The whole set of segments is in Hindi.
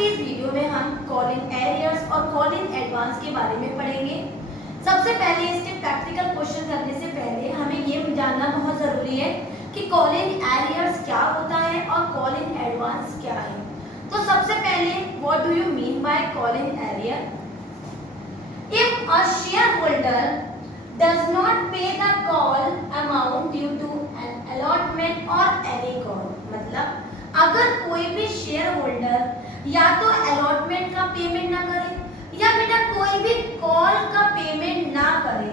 के इस वीडियो में हम कॉल इन एरियर्स और कॉल इन एडवांस के बारे में पढ़ेंगे। सबसे पहले इसके प्रैक्टिकल क्वेश्चन करने से पहले हमें ये जानना बहुत जरूरी है कि कॉल इन एरियर्स क्या होता है और कॉल इन एडवांस क्या है। तो सबसे पहले what do you mean by call in arrear? If a share holder does not pay the call amount due to an allotment or any call, मतलब अगर कोई भी शेयर होल्डर या तो अलॉटमेंट का पेमेंट ना करे या बेटा कोई भी कॉल का पेमेंट ना करे,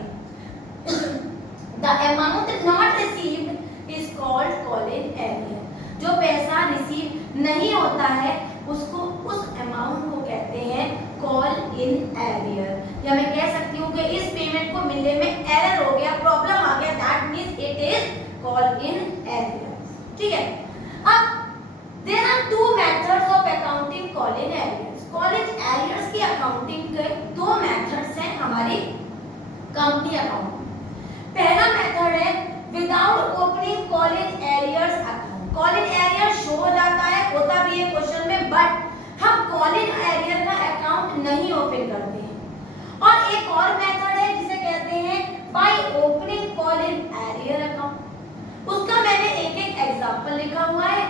the amount not received is called call in arrear। जो पैसा रिसीव नहीं होता है उसको उस अमाउंट को कहते हैं कॉल इन एरियर। या मैं कह सकती हूँ कि इस पेमेंट को मिलने में एरर हो गया, प्रॉब्लम आ गया, that means it is call in arrear. ठीक है, अब there are two methods of accounting call in arrears. Call in arrears की अकाउंटिंग के दो मेथड्स हैं हमारी कंपनी अकाउंट। पहला मेथड है without opening call in arrears account. Call in arrear show हो जाता है, होता भी है क्वेश्चन में, बट हम कॉल इन एरियर का अकाउंट नहीं ओपन करते हैं। और एक और मेथड है जिसे कहते हैं by opening call in arrear account. उसका मैंने एक एक एग्जांपल लिखा हुआ है,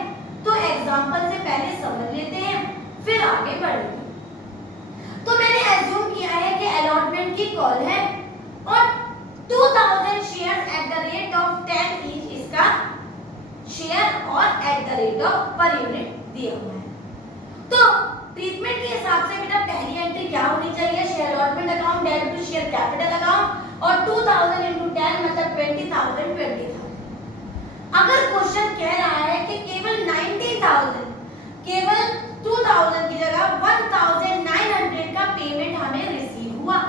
तो एग्जांपल से पहले समझ लेते हैं फिर आगे बढ़ेंगे। तो मैंने एज्यूम किया है कि अलॉटमेंट की कॉल है और 2000 shares at the rate of 10 each इसका शेयर और eight the rate of per unit दिया हुआ है। तो ट्रीटमेंट के हिसाब से बेटा पहली एंट्री क्या होनी चाहिए? Share allotment account debit to share capital account और 2000 into 10 मतलब 20,000। अगर क्वेश्चन कह रहा है कि केवल 90,000, केवल 2000 की जगह 1900 का पेमेंट हमें रिसीव हुआ,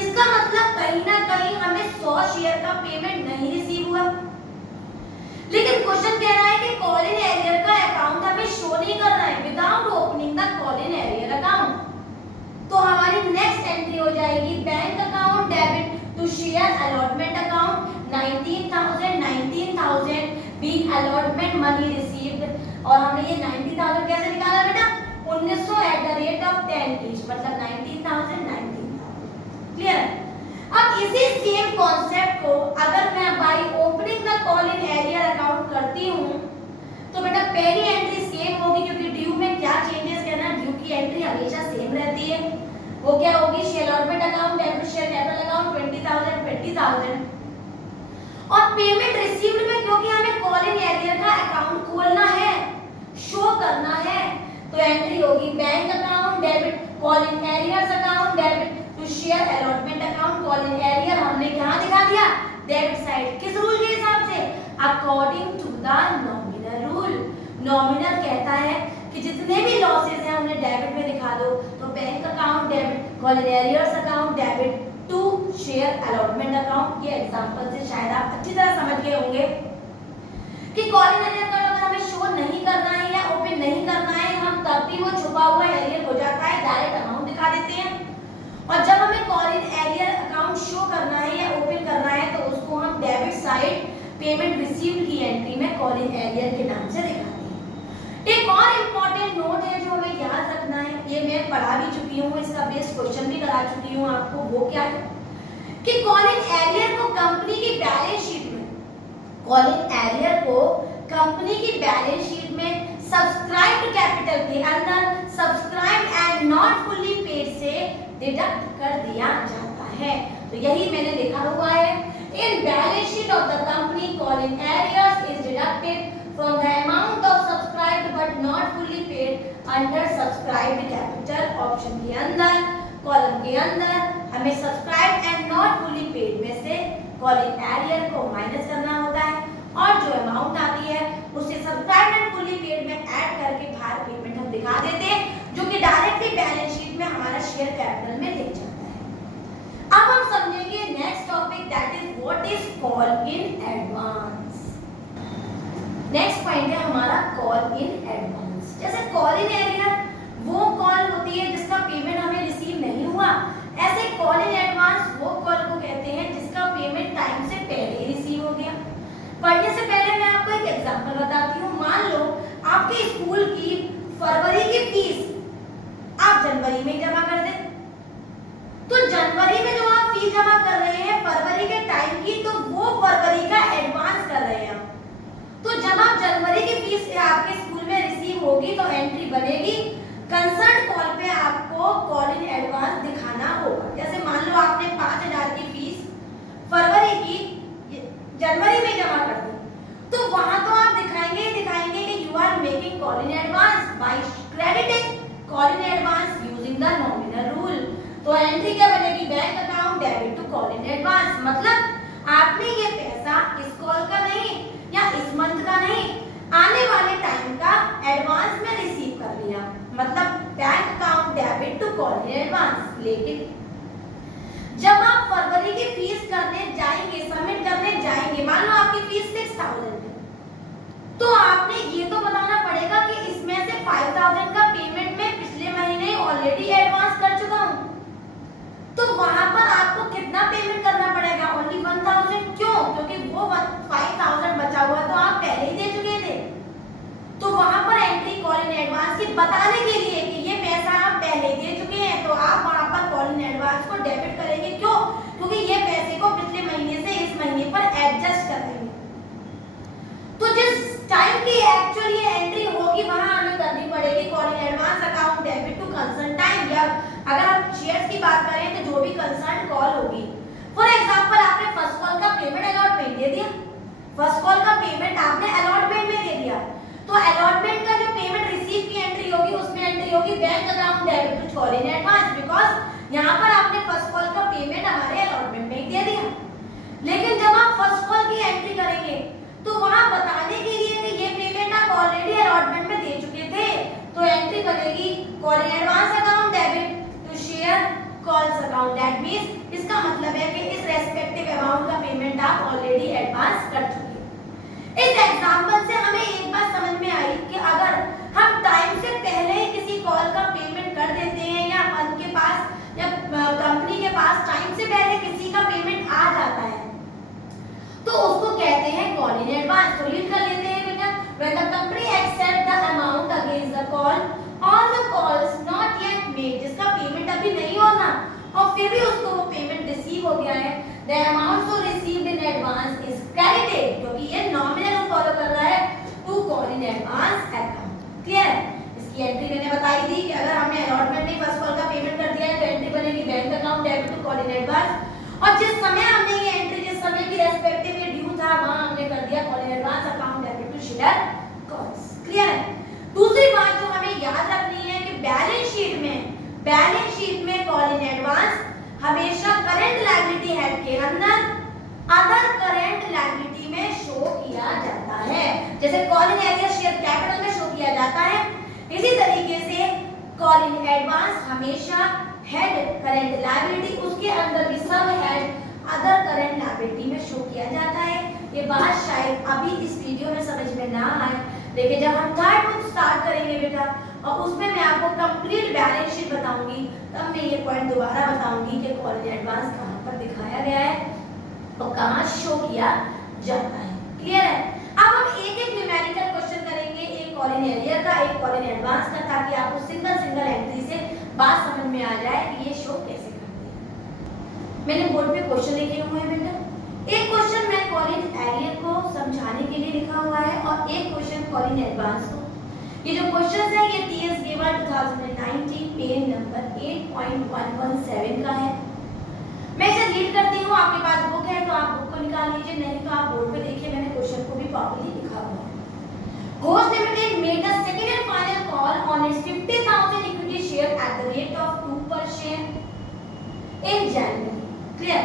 इसका मतलब कहीं ना कहीं हमें 100 शेयर का पेमेंट नहीं रिसीव हुआ। लेकिन क्वेश्चन कह रहा है कि कॉल इन एरियर का अकाउंट हमें शो नहीं कर रहा है without opening the call in arrear account. तो हमारी नेक्स्ट एंट्री हो जाएगी bank account debit to share allotment account 19,000 being allotment money received. और हमने ये 90,000 कैसे निकाला बेटा? 1900 at the rate of 10 each मतलब 19,000। क्लियर है? अब इसी सेम कॉन्सेप्ट को अगर मैं by opening the call in arrear account करती हूँ तो बेटा पहली एंट्री सेम होगी, क्योंकि ड्यू में क्या चेंजेस करना है, ड्यू की एंट्री हमेशा सेम रहती है। वो क्या होगी? Share allotment account debit share capital account 20,000 और पेमेंट रिसीव्ड में क्योंकि हमें कॉल इन एरियर का अकाउंट खोलना है, शो करना है, तो एंट्री होगी bank account debit call in arrears account debit to share allotment account call in arrear. हमने कहां दिखा दिया? Debit side. किस रूल के हिसाब से? According to the nominal rule. Nominal कहता है कि जितने भी लॉसेस हैं उन्हें डेबिट में दिखा दो, तो bank account debit call in arrears account debit to share allotment account. ये एग्जांपल से शायद आप अच्छी तरह समझ गए होंगे कि कॉल इन एरियर अकाउंट अगर हमें शो नहीं करना है या ओपन नहीं करना है, हम तब भी वो छुपा हुआ एरियर हो जाता है, डायरेक्ट अमाउंट दिखा देते हैं। और जब हमें call in arrear account show करना है या ओपन करना है तो उसको हम डेबिट साइड पेमेंट रिसीव्ड की एंट्री में कॉल इन एरियर के नाम से दिखाते हैं। एक और इंपॉर्टेंट नोट है जो हमें याद रखना है, ये मैं पढ़ा भी चुकी हूँ, इसका बेस क्वेश्चन भी करा चुकी हूँ आपको। वो क्या है कि कॉल इन एरियर को कंपनी की बैलेंस शीट में, कॉल इन एरियर को कंपनी की बैलेंस शीट में सब्सक्राइब्ड कैपिटल के अंदर subscribed and not fully paid से डिडक्ट कर दिया जाता है। तो यही मैंने लिखा हुआ है, in balance sheet of the company call in arrears is deducted from the amount of subscribed but not fully paid under subscribed capital. Option के अंदर, कॉलम के अंदर हमें subscribed and not fully paid में से कॉल इन एरियर को माइनस करना होता है और जो अमाउंट आती है उसे सब्सक्राइब्ड एंड फुल्ली पेड में ऐड करके बाहर पेमेंट हम दिखा देते हैं, जो कि डायरेक्टली बैलेंस शीट में हमारा शेयर कैपिटल में दिख जाता है। अब हम समझेंगे next topic, that is what is call in advance. Next point है हमारा कॉल इन एडवांस। जैसे कॉल इन एरियर वो कॉल होती है जिसका पेमेंट हमें रिसीव नहीं हुआ, ऐसे कॉल इन एडवांस वो कॉल को कहते हैं जिसका पेमेंट टाइम से पहले ही रिसीव हो गया। पढ़ने से पहले मैं आपको एक एग्जांपल बताती हूँ। मान लो आपके स्कूल की फरवरी की फीस जनवरी में जमा कर दे। तो जनवरी में जो आप फीस जमा कर रहे हैं फरवरी के टाइम की, तो वो फरवरी का एडवांस कर रहे हैं। तो जब आप जनवरी की फीस आपके स्कूल में रिसीव होगी तो एंट्री बनेगी, कंसर्न कॉल पे आपको कॉल इन एडवांस दिखाना होगा। जैसे मान लो आपने 5000 की फीस फरवरी की जनवरी में जमा कर दी, तो वहां तो आप दिखाएंगे कि you are making call in advance by crediting call in advance using the nominal rule. तो एंट्री क्या बनेगी, bank account debit to call in advance. मतलब आपने ये पैसा इस कॉल का नहीं या इस मंथ का नहीं, आने वाले टाइम का एडवांस में रिसीव कर लिया, मतलब bank account debit to call in advance. लेकिन जब आप फरवरी की फीस करने जाएंगे, सबमिट करने जाएंगे, मान लो आपकी फीस 6000 है, तो आपने ये तो बताना पड़ेगा कि इसमें से 5000 का पेमेंट मैं पिछले महीने ऑलरेडी एडवांस कर चुका हूँ। तो वहां पर आपको कितना पेमेंट करना पड़ेगा, ओनली 1000। क्यों? क्योंकि वो 5000 बचा हुआ तो आप पहले ही दे चुके थे। तो वहां पर एंट्री कॉल इन एडवांस की बताने के लिए कि ये पैसा आप पहले दे चुके हैं, तो आप वहां पर कॉल इन एडवांस को डेबिट करेंगे। क्यों? क्योंकि ये पैसे को पिछले महीने से इस महीने पर एडजस्ट करेंगे। तो जिस टाइम की एक्चुअली ये एंट्री होगी वहां हमें करनी पड़ेगी call in advance account debit to concern time. या अगर हम शेयर्स की बात करें तो जो भी कंसर्न कॉल होगी, फॉर एग्जांपल आपने फर्स्ट कॉल का पेमेंट अलॉटमेंट दे दिया, फर्स्ट कॉल का पेमेंट आपने अलॉटमेंट में दे दिया, तो अलॉटमेंट का जो पेमेंट रिसीव की एंट्री होगी उसमें एंट्री होगी bank account debit to call in advance, because यहां पर आपने फर्स्ट कॉल का पेमेंट हमारे अलॉटमेंट में ही दे दिया। लेकिन जब आप फर्स्ट कॉल की एंट्री करेंगे तो वहां बताने के लिए कि ये पेमेंट आप ऑलरेडी अलॉटमेंट में दे चुके थे, तो एंट्री बनेगी call in advance account debit to share calls account. That means इसका मतलब है कि इस रेस्पेक्टिव अमाउंट का पेमेंट आप ऑलरेडी एडवांस कर चुके हैं। इस एग्जांपल से हमें एक बात समझ में आई कि अगर हम टाइम से पहले ही किसी कॉल का पेमेंट कर देते हैं या उनके पास या कंपनी के पास टाइम से पहले किसी का पेमेंट आ जाता है, तो उसको कहते हैं कॉल इन एडवांस। तो रीड कर लेते हैं बेटा, when the company accept the amount against the call or the calls not yet made, जिसका पेमेंट अभी नहीं होना और फिर भी उसको वो पेमेंट रिसीव हो गया है, the amount so received in advance is credited, क्योंकि ये नॉमिनल फॉलो कर रहा है, to call in advance account। Clear? इसकी एंट्री मैंने बताई थी कि अगर हमने अलॉटमेंट में फर्स्ट कॉल का पेमेंट कर दिया है तो एंट्री बनेगी bank account debit to call in advance, और जिस समय हमने ये एंट्री जिस समय की रेस्पेक्टिव ये ड्यू था वहां हमने कर दिया call in advance account debit to share calls. Clear है? दूसरी बात जो हमें याद रखनी है कि बैलेंस शीट में कॉल इन एडवांस हमेशा करंट लायबिलिटी हेड के अंदर अदर करंट लायबिलिटी में शो किया जाता है। जैसे call in arrear share capital में शो किया जाता है, इसी तरीके से कॉल इन एडवांस हमेशा हेड करंट लायबिलिटी उसके अंदर भी sub head other current liability में शो किया जाता है। ये बात शायद अभी इस वीडियो में समझ में ना आए, लेकिन जब हम थर्ड बुक स्टार्ट करेंगे बेटा और उसमें मैं आपको कंप्लीट बैलेंस शीट बताऊंगी, तब मैं ये पॉइंट दोबारा बताऊंगी कि कॉल इन एडवांस कहां पर दिखाया गया है और कहां शो किया जाता है। क्लियर है? अब हम एक एक न्यूमेरिकल क्वेश्चन करेंगे, एक कॉल इन एरियर का, एक कॉल इन एडवांस का, ताकि आपको सिंगल एंट्री से बात समझ में आ जाए कि ये शो कैसे करते हैं। मैंने बोर्ड पे क्वेश्चन लिखे हुए हैं बेटा, एक क्वेश्चन मैं कॉल इन एरियर को समझाने के लिए लिखा हुआ है और एक क्वेश्चन कॉल इन एडवांस को। ये जो क्वेश्चंस है ये टीएस गेवा 2019 पेज नंबर 8.117 का है। मैं इसे रीड करती हूँ, आपके पास बुक है तो आप बुक को निकाल लीजिए, नहीं तो आप बोर्ड पे देखिए, मैंने क्वेश्चन को भी प्रॉपर्ली लिखा हुआ है। Ghosh limited made the second and final call on it's 50,000 equity share eight the rate of 2 per share in January. Clear?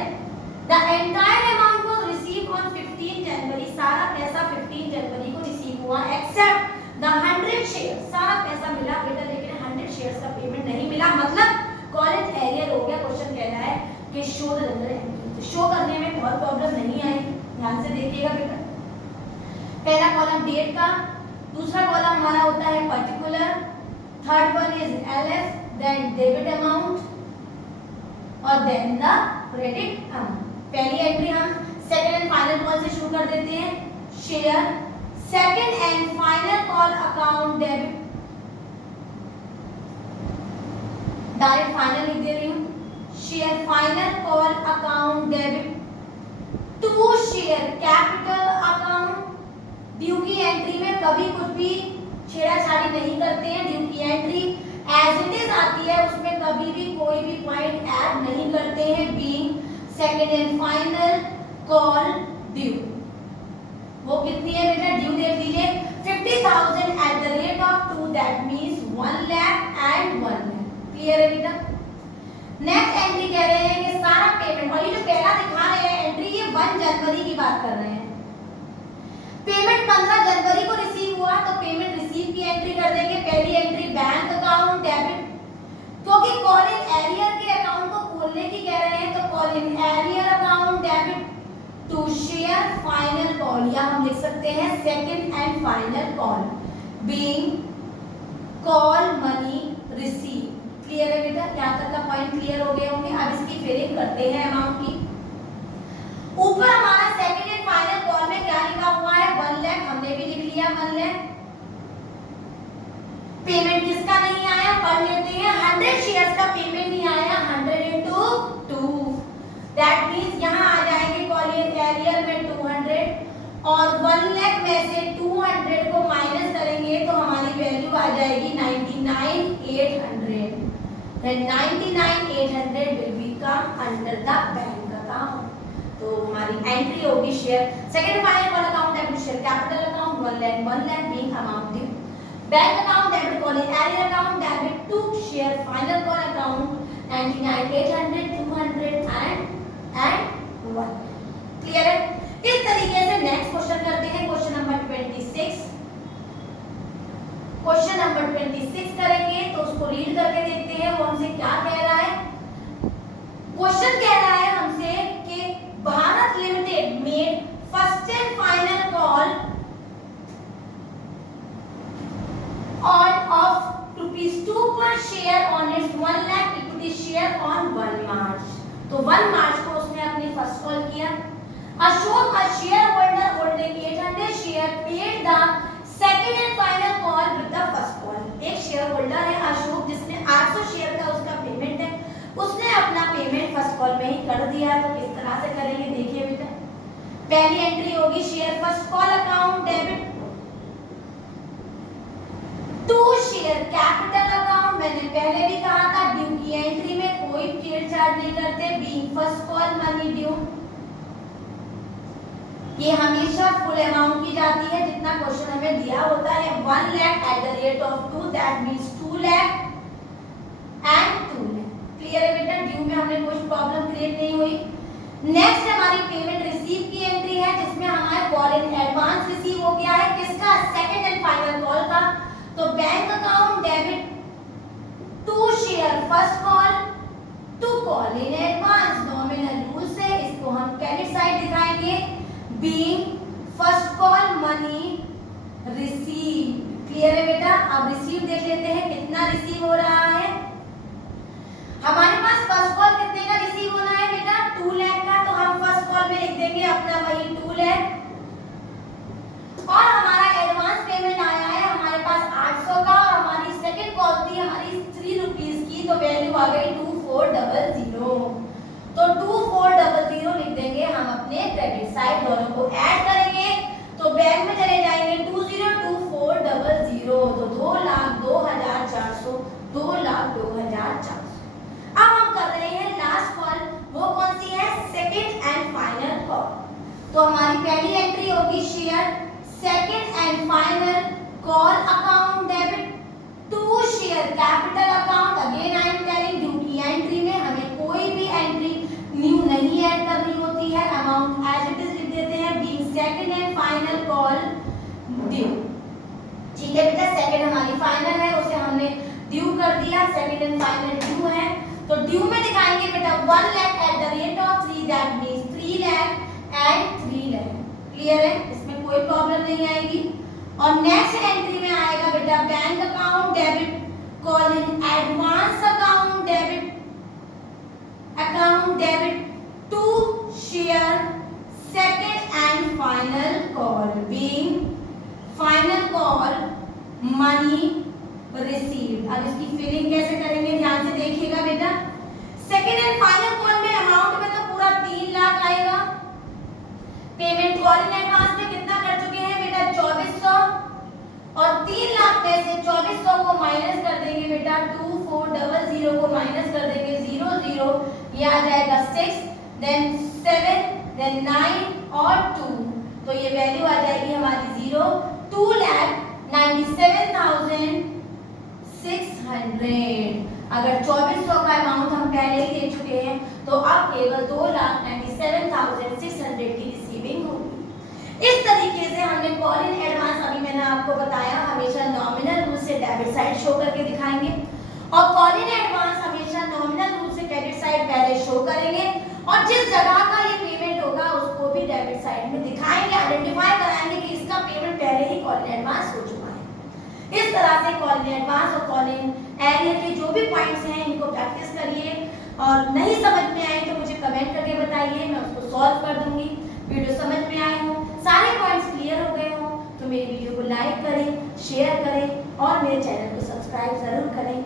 The entire amount was received on 15 January. सारा पैसा 15 जनवरी को रिसीव हुआ, एक्सेप्ट द 100 शेयर। सारा पैसा मिला बेटा, लेकिन 100 शेयर्स का पेमेंट नहीं मिला, मतलब कॉल इन एरियर हो गया। क्वेश्चन कह रहा है कि शो द जनरल एंट्री, तो शो करने में बहुत प्रॉब्लम नहीं आई, ध्यान से देखिएगा बेटा। पहला कॉलम डेट का, दूसरा कॉलम हमारा होता है particular, third one is LF, then debit amount और देन द क्रेडिट अमाउंट। पहली एंट्री हम सेकंड एंड फाइनल कॉल से शुरू कर देते हैं, share second and final call account debit the direct final लिख दे रही हूँ, share final call account debit to share capital account. Due की एंट्री में कभी कुछ भी छेड़ाछाड़ी नहीं करते हैं, ड्यू की एंट्री एज इट इज आती है, उसमें कभी भी कोई भी पॉइंट ऐड नहीं करते हैं। Being second and final call due, वो कितनी है बेटा, ड्यू देख लीजिए 50,000 eight the rate of 2, that means 1 lakh and 1 lakh. Clear है बेटा। नेक्स्ट एंट्री कह रहे हैं कि सारा पेमेंट, और ये जो पहला दिखा रहे हैं एंट्री, ये 1 जनवरी की बात कर रहे हैं। पेमेंट 15 जनवरी को रिसीव हुआ तो पेमेंट रिसीव की एंट्री कर देंगे। पहली एंट्री बैंक अकाउंट डेबिट, क्योंकि कॉल इन एरियर के अकाउंट को खोलने की कह रहे हैं, तो call in arrear account debit to share final call, या हम लिख सकते हैं second and final call, being call money receive. Clear है बेटा, यहाँ तक का पॉइंट क्लियर हो गए होंगे। अब इसकी फिलिंग करते हैं अमाउंट की। ऊपर हमारा सेकंड एंड फाइनल कॉल में क्या लिखा हुआ है, 1 लाख, हमने भी लिख लिया 1 लाख। पेमेंट किसका नहीं आया, पढ़ लेते हैं, 100 शेयर्स का पेमेंट नहीं आया, 100 into 2, दैट मींस यहाँ आ जाएंगे कॉल इन एरियर में 200, और 1 लाख में से 200 को माइनस करेंगे तो हमारी वैल्यू आ जाएगी 99,800। then 99,800 will become under the bank account। तो हमारी एंट्री होगी share second final call account debit share capital account 1 lakh being amount due, bank account debit call in arrear account debit to share final call account 99,800, 200 and 1। Clear है। इस तरीके से नेक्स्ट क्वेश्चन करते हैं, क्वेश्चन नंबर 26। क्वेश्चन नंबर 26 करेंगे तो उसको रीड करके देखते हैं वो हमसे क्या कह रहा है। क्वेश्चन कह रहा है हमसे कि Bharat limited made first and final call of ₹2 पर share on it's 1 lakh equity share on 1 मार्च। तो 1 मार्च को उसने अपनी फर्स्ट कॉल किया। Ashok a share holder holding 800 share paid the second and final call with the first call. एक शेयर होल्डर है अशोक जिसने 800 शेयर का उसका पेमेंट है, उसने अपना पेमेंट फर्स्ट कॉल में ही कर दिया। तो किस तरह से करेंगे देखिए बेटा। पहली एंट्री होगी share first call account debit to share capital account. मैंने पहले भी कहा था ड्यू की एंट्री में कोई छेड़छाड़ नहीं करते, being first call money due, ये हमेशा फुल अमाउंट की जाती है जितना क्वेश्चन हमें दिया होता है। 1 lakh eight the rate of 2, that means 2 lakh and 2 lakh. Clear है बेटा, ड्यू में हमने कोई प्रॉब्लम क्रिएट नहीं हुई। नेक्स्ट हमारी पेमेंट रिसीव की एंट्री है जिसमें हमारा कॉल इन एडवांस रिसीव हो गया है किसका, सेकंड एंड फाइनल कॉल का। तो bank account debit to share first call to call in advance, nominal rule से इसको हम क्रेडिट साइड दिखाएंगे, being first call money receive. Clear है बेटा। अब रिसीव देख लेते हैं कितना रिसीव हो रहा है। हमारे पास फर्स्ट कॉल कितने का रिसीव होना है बेटा, 2 लाख का, तो हम फर्स्ट कॉल में लिख देंगे अपना वही 2 लाख। और हमारा एडवांस पेमेंट आया है हमारे पास 800 का, और हमारी सेकंड कॉल थी हमारी 3 रुपीस की, तो वैल्यू आ गई 2400। तो 2400 लिख देंगे हम अपने क्रेडिट साइड, दोनों को ऐड करेंगे तो बैंक में चले जाएंगे 202400, तो 2,02,400, 2,02,400। अब हम कर रहे हैं लास्ट कॉल, वो कौन सी है, सेकंड एंड फाइनल कॉल। तो हमारी पहली एंट्री होगी share second and final call account debit to share capital account. Again I am telling due की एंट्री में हमें कोई भी एंट्री न्यू नहीं ऐड करनी होती है, अमाउंट एज इट इज लिख देते हैं, being second and final call due. ठीक है बेटा, सेकंड हमारी फाइनल है उसे हमने ड्यू कर दिया, सेकंड एंड फाइनल ड्यू है। तो ड्यू में दिखाएंगे बेटा 1 lakh eight the rate of 3, that means 3 lakh and 3 lakh. Clear है, इसमें कोई प्रॉब्लम नहीं आएगी। और नेक्स्ट एंट्री में आएगा बेटा bank account debit call in advance account debit to share second and final call, being final call money received. अब इसकी फिलिंग कैसे करेंगे ध्यान से देखिएगा बेटा। सेकंड एंड फाइनल कॉल में अमाउंट में तो पूरा 3 लाख आएगा। पेमेंट कॉल इन एडवांस में कितना कर चुके हैं बेटा 2400, और 3 लाख में से 2400 को माइनस कर देंगे बेटा 2400 को माइनस कर देंगे 00, ये आ जाएगा 6, देन 7, देन 9 और 2, तो ये वैल्यू आ जाएगी हमारी 0, 2,97,600। अगर 2400 का अमाउंट हम पहले ही दे चुके हैं तो अब केवल 2,97,600 की रिसीविंग होगी। इस तरीके से हमने कॉल इन एडवांस, अभी मैंने आपको बताया, हमेशा नॉमिनल रूल से डेबिट साइड शो करके दिखाएंगे, और कॉल इन एडवांस हमेशा नॉमिनल रूल से क्रेडिट साइड पहले शो करेंगे, और जिस जगह का ये पेमेंट होगा उसको भी डेबिट साइड में दिखाएंगे, आइडेंटिफाई कराएंगे कि इसका पेमेंट पहले ही कॉल इन एडवांस हो चुका है। इस तरह से कॉल इन एडवांस और कॉल इन एरिया के जो भी पॉइंट्स हैं इनको प्रैक्टिस करिए, और नहीं समझ में आए तो मुझे कमेंट करके बताइए, मैं उसको सॉल्व कर दूंगी। वीडियो समझ में आए हो, सारे पॉइंट्स क्लियर हो गए हो तो मेरी वीडियो को लाइक करें, शेयर करें और मेरे चैनल को सब्सक्राइब जरूर करें।